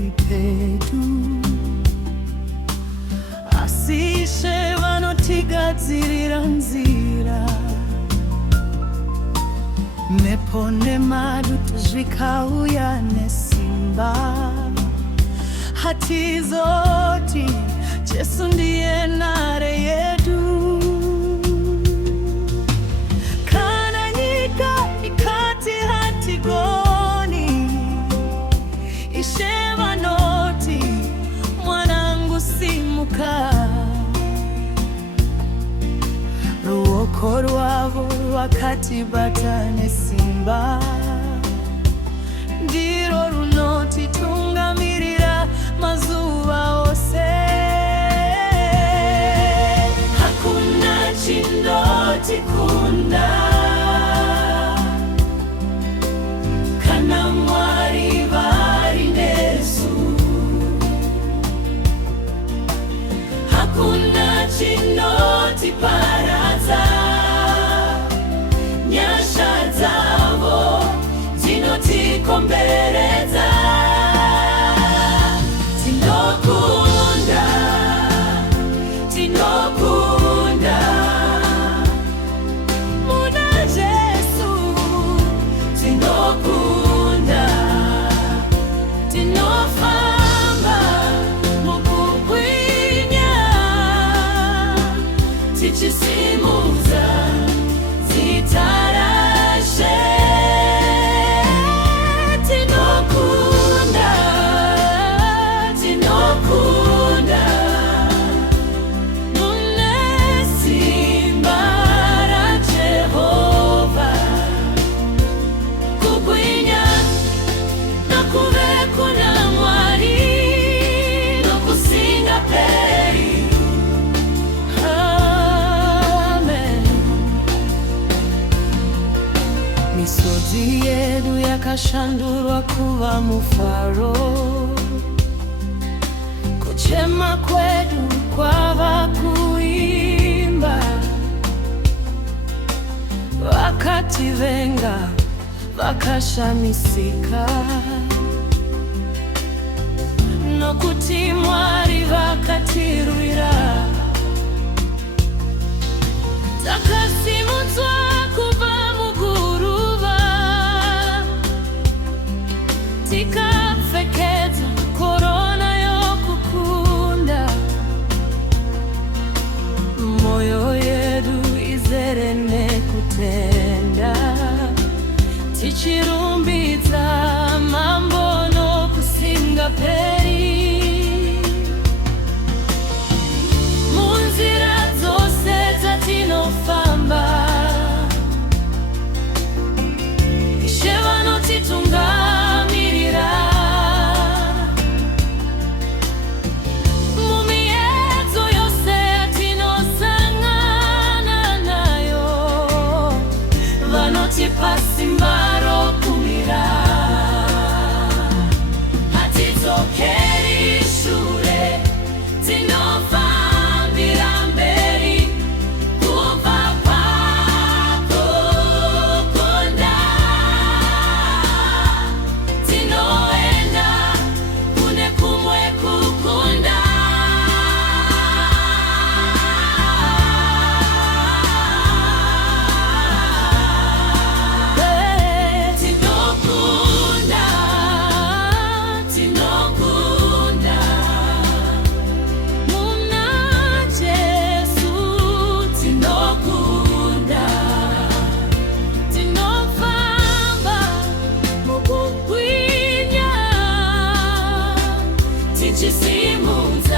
pamberi pedu asishe vanotigadzirira nzira mhepo nemadutu zvikauya nesimba hatizoti Jesu ndiye nhare yedu. Kana nyika ikati hatigoni ishe vanoti mwanangu simuka ruoko rwavo rwakatibata nesimba ndiro runotitungamirira mazuva ose. Hakuna chinotikunda kana Mwari vari nesu, hakuna chinotiparadza nyasha dzavo dzinotikomberedza. Tinokunda, tinokunda muna Jesu, tinokunda, tinofamba mukubwinya tichisimuza zita rashe. Tinokunda, tinokunda mune simba raJehovha, kubwinya nokuve kuna Mwari nokusinga peri. Amen. Misodzi yedu yakashandurwa kuva mufaro, kuchema kwedu kwava kuimba. Vakativenga vakashamisika nokuti Mwari vakatirwira. Takasimudzwa kubva muguruva tikapfekedzwa korona yokukunda. Moyo yedu izere nekutenda tichirumbidza mambo nokusinga peri. Munzira dzose dzatinofamba ishe vanotitungamirira. Mumiedzo yose yatinosangana nayo vanotipa simba rokumira. Hatidzokeri shure, tinofambira mberi kubva pakukunda. Tinoenda kune kumwe kukunda. Tinokunda, tinokunda muna Jesu, tinokunda, tinofamba mukubwinya tichisimudza